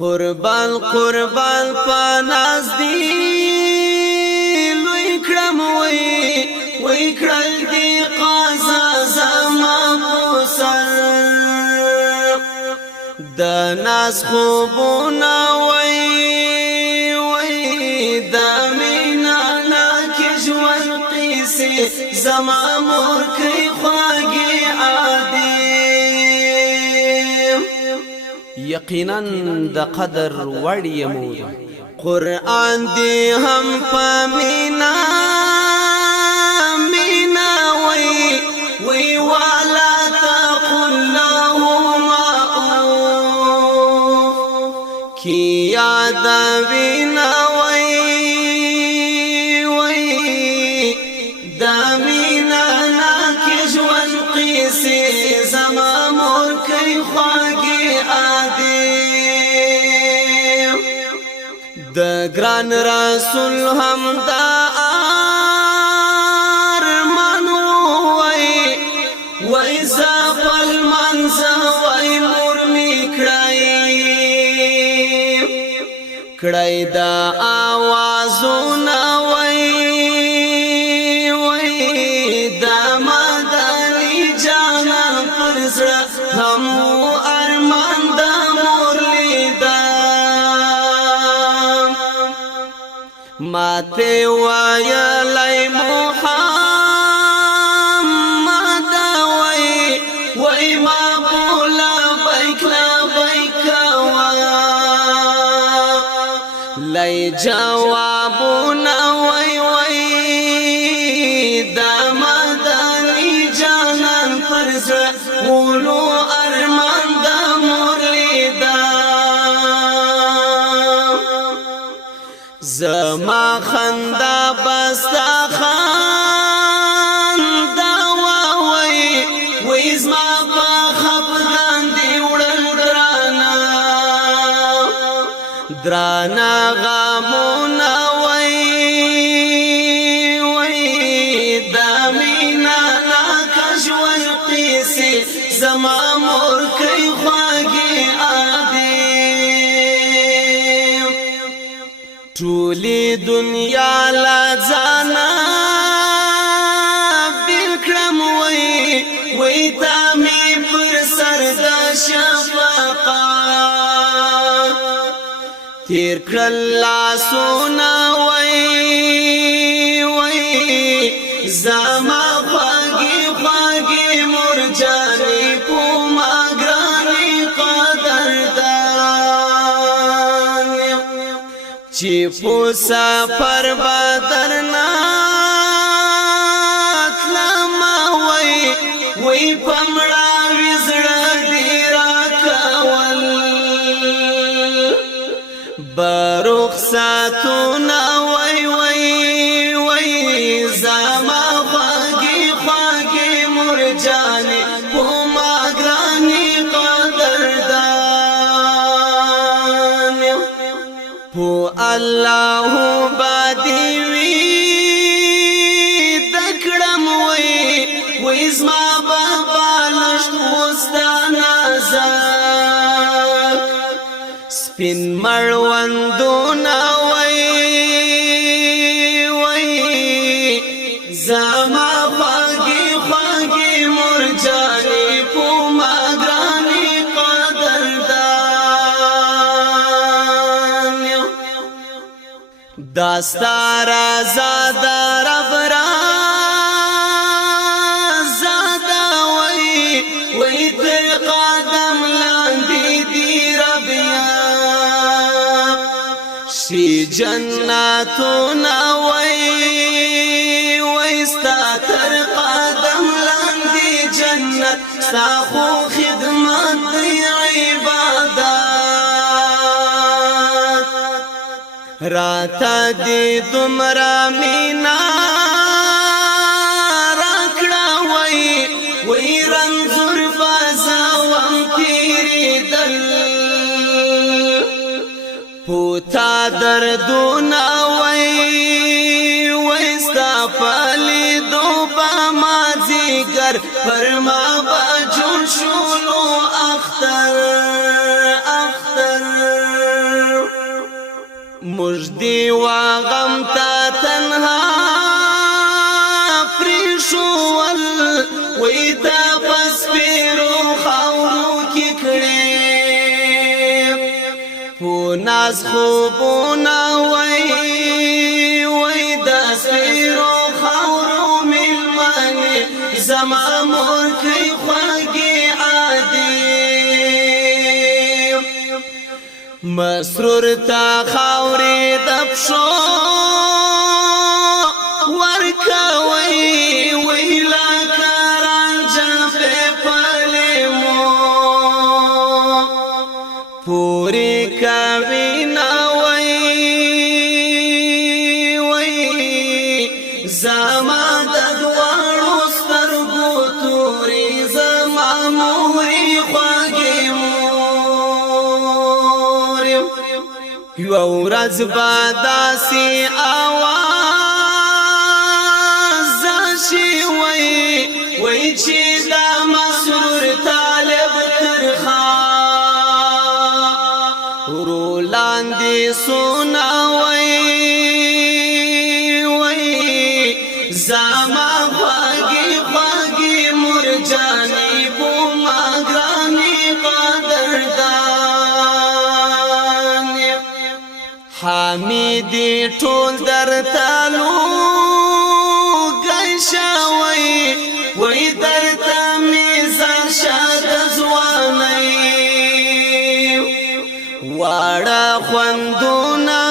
قربان قربان پاناز دی لوی کرم وی کرل دی قازا زما پوسر دا ناز خوبونا وی دا مینا ناکی جوان قیسی زما مور کی خواگی عادی یقینا د قدر وړی مو قرآن دی هم پمینا مینا وی والا تقل لهما کی یاد وینا وی دا مینا نا کی جوان قیسی زما مور کی خواگی د گران رسول هم دا ارمانو وی زفل منزا وی مرمی کڑای دا آوازونا وی دا مدنی جانا پرزر همو ارمان دا مرلی دا ماتے ویلی محمد وی ما بولا بیک لی جوابونا وی دا مدنی جانان پرزر بولو ارمان دا مرلی دا زما خندا بستا خندا وی زما په خفدان دی وړل درانا غامونا وی دا مینا ناکش والقیسی زما مور کی خواگی ټولی دنیا لا ځانا بکرم وی تامی پر سر دا شفقات تیر کرل لاسونا وی زما خواگی مرجانی پوما گرانی قدردان چی پو سفر بدرنا تلما وی پمڑا وزر دیرا کول بروخ ساتونا وی زما خواگی مرجانی پوما گرانی قدردان پو اللہ بادی وی دکڑم وی زما بالشت وستانا زاک سپین مروندونا وی زما خواگی مرجانی پوما گرانی قدردان داستا رازا رب رازا وی تر قدم لاندی دی ربیا شی جناتونا وی ستا تر قدم لاندی جنت ستا خو خدمت دی عبادت راتا دی دمرا مینا راکڑا وی رنزور بازا وم تیری دل پوتا دردونا وی ستا پالی دو با مازی گر پر ما با جون شولو اختر مجدی و غم تا تنها پریشول وی تا پس پیرو خورو کی کڑی پوناز خوبونا وی دا سپیرو خورو ملمانی زما مور کی خواگی عادی مسرور تا خاوری دپشو ورکوی ویلا کرانجا پی پلیمو پوری کبینا وی زما ددوارو سترگو توری زما موری خواگی یو ورځ باداسي आवाज شي وای چې دا مسرور طالب ترخا رولاندې سونا وای زما خواږي مرجاني بو ماګراني قدردان حمیدی ټول در تالو گیشا وی در تمیزان شاد زوانی وارا خوندونا